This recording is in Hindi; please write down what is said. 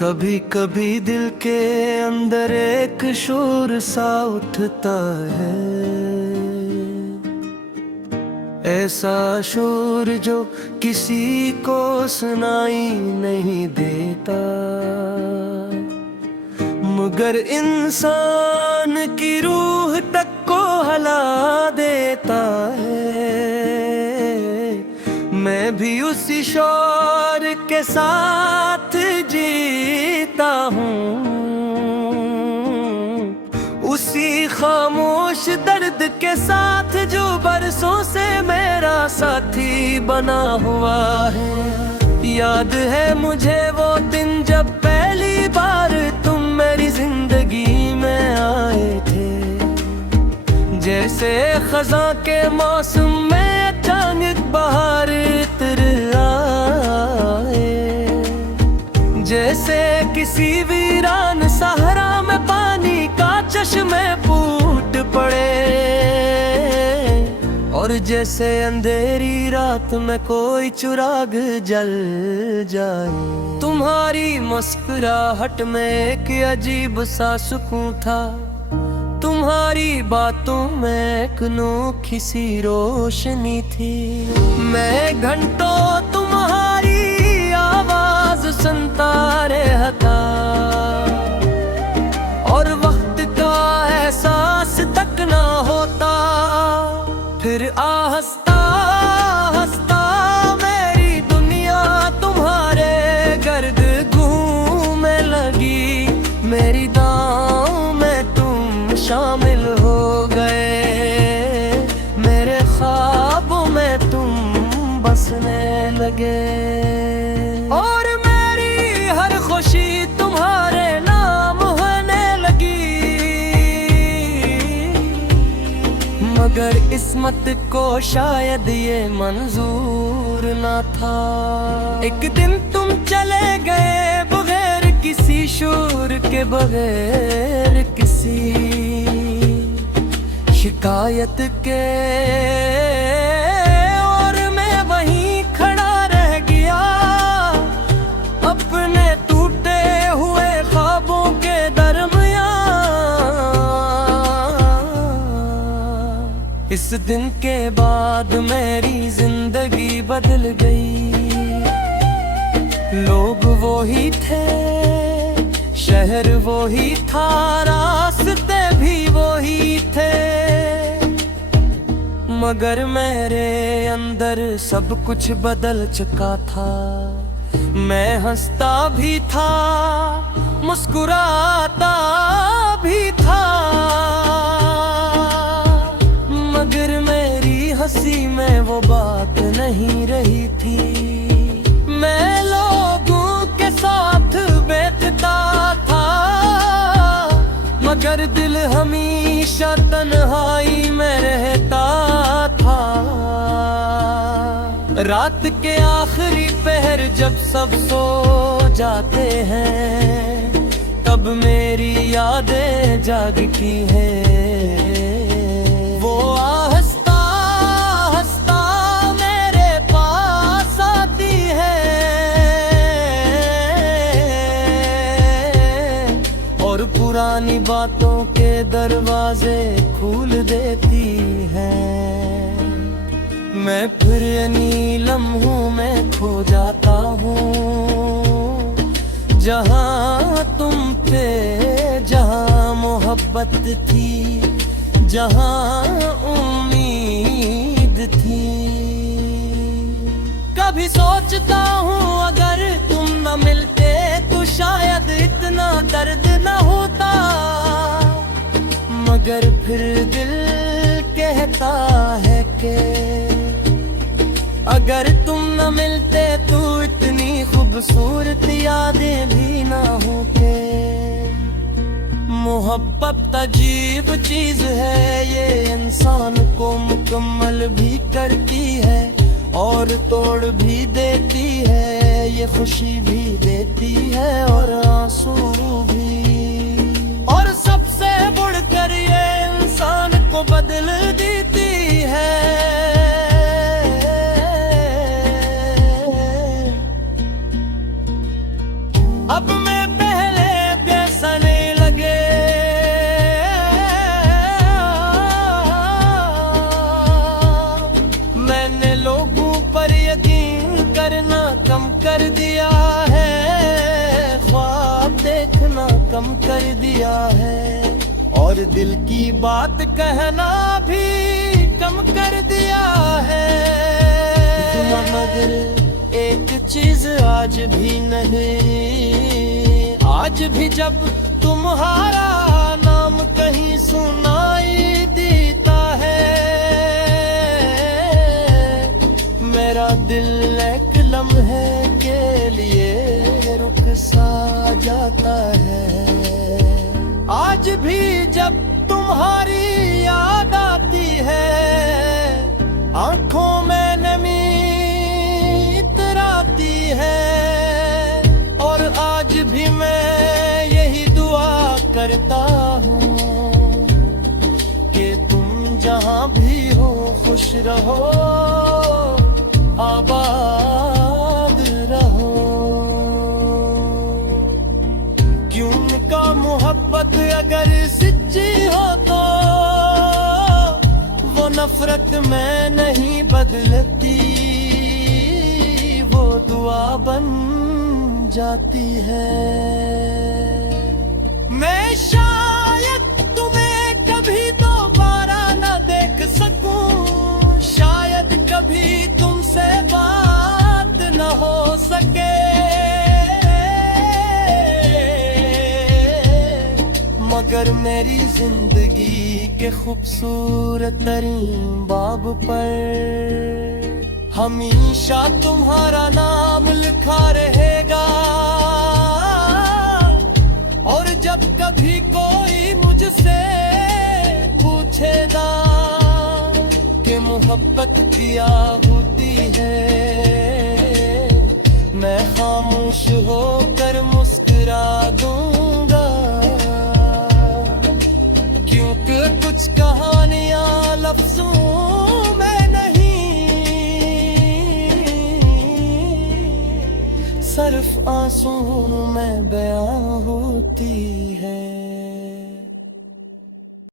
कभी कभी दिल के अंदर एक शोर सा उठता है, ऐसा शोर जो किसी को सुनाई नहीं देता, मगर इंसान की रूह तक को हला देता है। मैं भी उसी शोर के साथ जीता हूँ, उसी खामोश दर्द के साथ जो बरसों से मेरा साथी बना हुआ है। याद है मुझे वो दिन जब पहली बार तुम मेरी जिंदगी में आए थे, जैसे खज़ां के मौसम में अचानक बहार उतर आए, जैसे किसी वीरान सहरा में पानी का चश्मे फूट पड़े, और जैसे अंधेरी रात में कोई चिराग जल जाए। तुम्हारी मुस्कुराहट में एक अजीब सा सुकून था, तुम्हारी बातों में एक अनोखी सी रोशनी थी। मैं घंटों तुम्हारी आवाज सुनता रहता, और वक्त का एहसास तक ना होता। फिर आहिस्ता आहिस्ता मेरी दुनिया तुम्हारे गर्द घूमने लगी, मेरी दांव में तुम शामिल हो गए, मेरे ख्वाबों में तुम बसने लगे, और मेरी हर खुशी तुम्हारे नाम होने लगी। मगर किस्मत को शायद ये मंजूर ना था। एक दिन तुम चले गए बगैर किसी शोर के, बगैर किसी शिकायत के, और मैं वहीं खड़ा रह गया अपने टूटे हुए ख्वाबों के दरमियां। इस दिन के बाद मेरी जिंदगी बदल गई। लोग वो ही थे, शहर वो ही था, रास्ते भी वो ही थे, मगर मेरे अंदर सब कुछ बदल चुका था। मैं हंसता भी था, मुस्कुराता भी था, मगर मेरी हंसी में वो बात नहीं रही थी। मैं लोगों के साथ बैठता था, मगर दिल हमेशा तन्हाई में रहता था। रात के आखिरी पहर जब सब सो जाते हैं, तब मेरी यादें जागती हैं। वो आहिस्ता आहिस्ता मेरे पास आती है, और पुरानी बातों के दरवाजे खोल देती है। मैं फिर इन्हीं लम्हों में खो जाता हूँ, जहाँ तुम थे, जहाँ मोहब्बत थी, जहाँ उम्मीद थी। कभी सोचता हूँ अगर तुम न मिलते तो शायद इतना दर्द न होता, मगर फिर दिल कहता है कि अगर तुम न मिलते तो इतनी खूबसूरत यादें भी ना होते। मोहब्बत अजीब चीज है, ये इंसान को मुकम्मल भी करती है और तोड़ भी देती है। ये खुशी भी देती है और आंसू भी, और सबसे बढ़कर ये इंसान को बदल देती है। अब मैं और दिल की बात कहना भी कम कर दिया है। मगर एक चीज आज भी नहीं, आज भी जब तुम्हारा नाम कहीं सुनाई देता है, मेरा दिल एक लम्हे के लिए रुक सा जाता है। आज भी जब तुम्हारी याद आती है, आंखों में नमी इतराती है। और आज भी मैं यही दुआ करता हूँ कि तुम जहाँ भी हो खुश रहो, आबाद रहो। क्यों का मोहब्बत अगर सच्ची हो तो वो नफरत में नहीं बदलती, वो दुआ बन जाती है। मैं शायद तुम्हें कभी दोबारा न देख सकूं, शायद कभी तुमसे बात न हो सके, मगर मेरी जिंदगी के खूबसूरत तरीन बाब पर हमेशा तुम्हारा नाम लिखा रहेगा। और जब कभी कोई मुझसे पूछेगा कि मोहब्बत क्या होती है, मैं खामोश होकर मुस्कुरा दूंगा। क्योंकि कुछ कहानियां लफ्जों में नहीं, सिर्फ आंसुओं में बयां होती है।